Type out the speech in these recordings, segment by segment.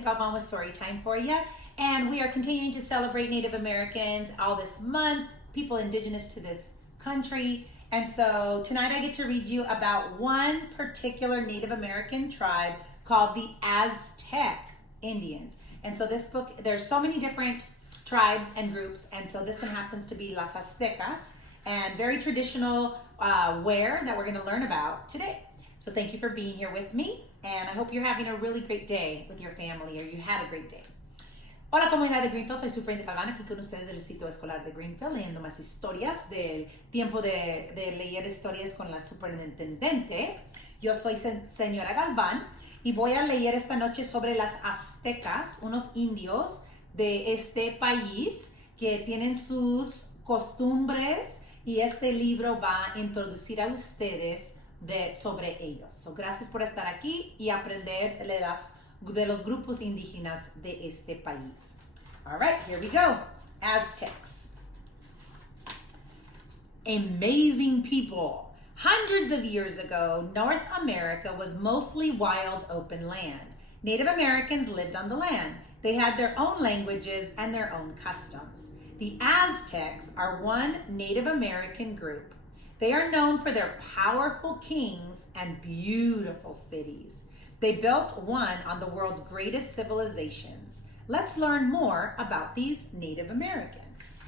Superintendent Galvan with Storytime for you. And we are continuing to celebrate Native Americans all this month, people indigenous to this country. And so tonight I get to read you about one particular Native American tribe called the Aztec Indians. And so this book, there's so many different tribes and groups. And so this one happens to be Las Aztecas, and very traditional wear that we're going to learn about today. So thank you for being here with me. And I hope you're having a really great day with your family, or you had a great day. Hola comunidad de Greenfield, soy Superintendent Galvan aquí con ustedes del sitio escolar de Greenfield, leyendo más historias del tiempo de leer historias con la Superintendente. Yo soy señora Galvan y voy a leer esta noche sobre las aztecas, unos indios de este país que tienen sus costumbres, y este libro va a introducir a ustedes sobre ellos. So, gracias por estar aquí y aprender de los grupos indígenas de este país. All right, here we go. Aztecs. Amazing people. Hundreds of years ago, North America was mostly wild, open land. Native Americans lived on the land. They had their own languages and their own customs. The Aztecs are one Native American group. They are known for their powerful kings and beautiful cities. They built one on the world's greatest civilizations. Let's learn more about these Native Americans.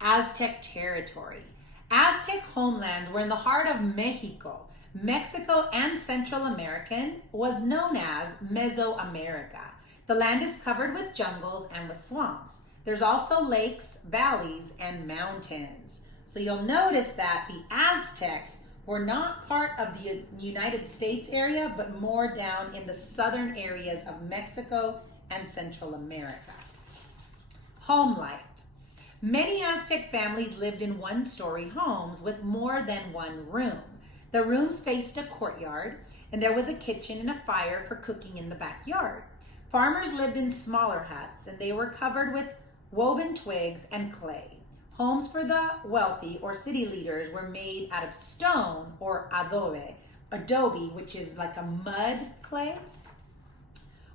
Aztec Territory. Aztec homelands were in the heart of Mexico. Mexico and Central America was known as Mesoamerica. The land is covered with jungles and with swamps. There's also lakes, valleys, and mountains. So you'll notice that the Aztecs were not part of the United States area, but more down in the southern areas of Mexico and Central America. Home life. Many Aztec families lived in one-story homes with more than one room. The rooms faced a courtyard, and there was a kitchen and a fire for cooking in the backyard. Farmers lived in smaller huts, and they were covered with woven twigs and clay. Homes for the wealthy or city leaders were made out of stone or adobe, which is like a mud clay.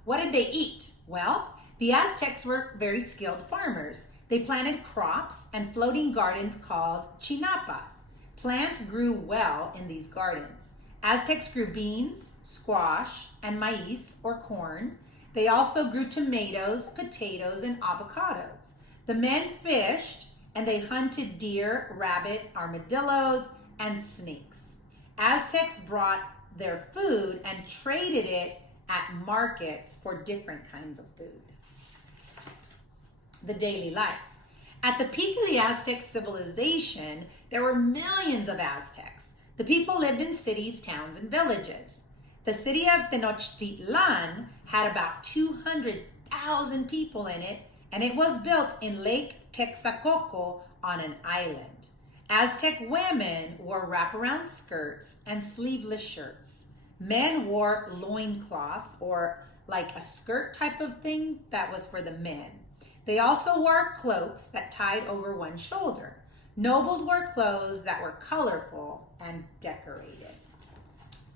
What did they eat? Well, the Aztecs were very skilled farmers. They planted crops and floating gardens called chinapas. Plants grew well in these gardens. Aztecs grew beans, squash, and maize or corn. They also grew tomatoes, potatoes, and avocados. The men fished, and they hunted deer, rabbit, armadillos, and snakes. Aztecs brought their food and traded it at markets for different kinds of food. The daily life. At the peak of the Aztec civilization, there were millions of Aztecs. The people lived in cities, towns, and villages. The city of Tenochtitlan had about 200,000 people in it, and it was built in Lake Texcoco on an island. Aztec women wore wraparound skirts and sleeveless shirts. Men wore loincloths, or like a skirt type of thing that was for the men. They also wore cloaks that tied over one shoulder. Nobles wore clothes that were colorful and decorated.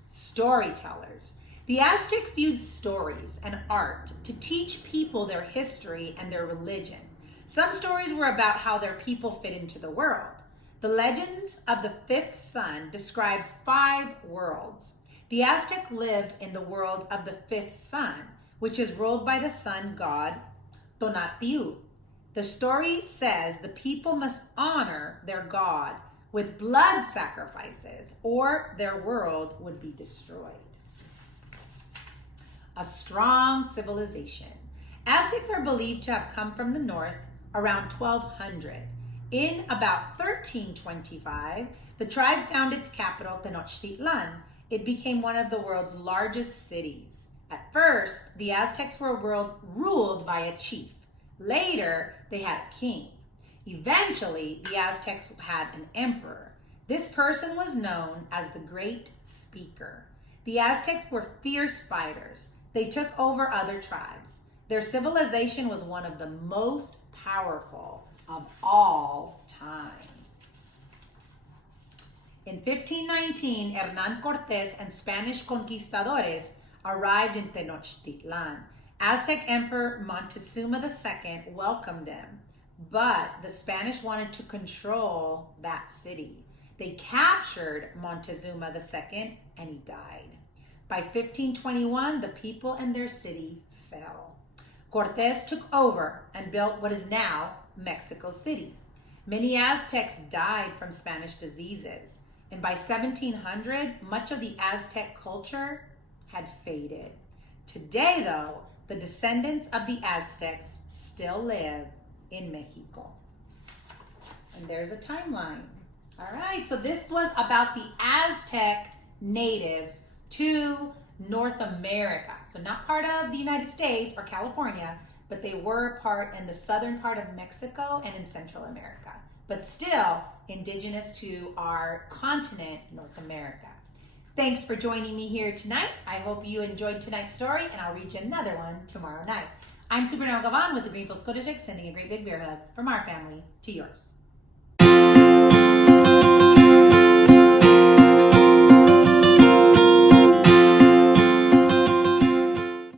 Storytellers. The Aztecs used stories and art to teach people their history and their religion. Some stories were about how their people fit into the world. The Legends of the Fifth Sun describes 5 worlds. The Aztec lived in the world of the fifth sun, which is ruled by the sun god Tonatiuh. The story says the people must honor their god with blood sacrifices, or their world would be destroyed. A strong civilization. Aztecs are believed to have come from the north around 1200. In about 1325, the tribe found its capital, Tenochtitlan. It became one of the world's largest cities. At first, the Aztecs were ruled by a chief. Later, they had a king. Eventually, the Aztecs had an emperor. This person was known as the Great Speaker. The Aztecs were fierce fighters. They took over other tribes. Their civilization was one of the most powerful of all time. In 1519, Hernán Cortés and Spanish conquistadores arrived in Tenochtitlan. Aztec Emperor Montezuma II welcomed them, but the Spanish wanted to control that city. They captured Montezuma II and he died. By 1521, the people and their city fell. Cortés took over and built what is now Mexico City. Many Aztecs died from Spanish diseases, and by 1700, much of the Aztec culture had faded. Today, though, the descendants of the Aztecs still live in Mexico. And there's a timeline. All right, so this was about the Aztec natives to North America. So not part of the United States or California, but they were part in the southern part of Mexico and in Central America, but still indigenous to our continent, North America. Thanks for joining me here tonight. I hope you enjoyed tonight's story, and I'll read you another one tomorrow night. I'm Superintendent Galvan with the Greenville School District, sending a great big bear hug from our family to yours.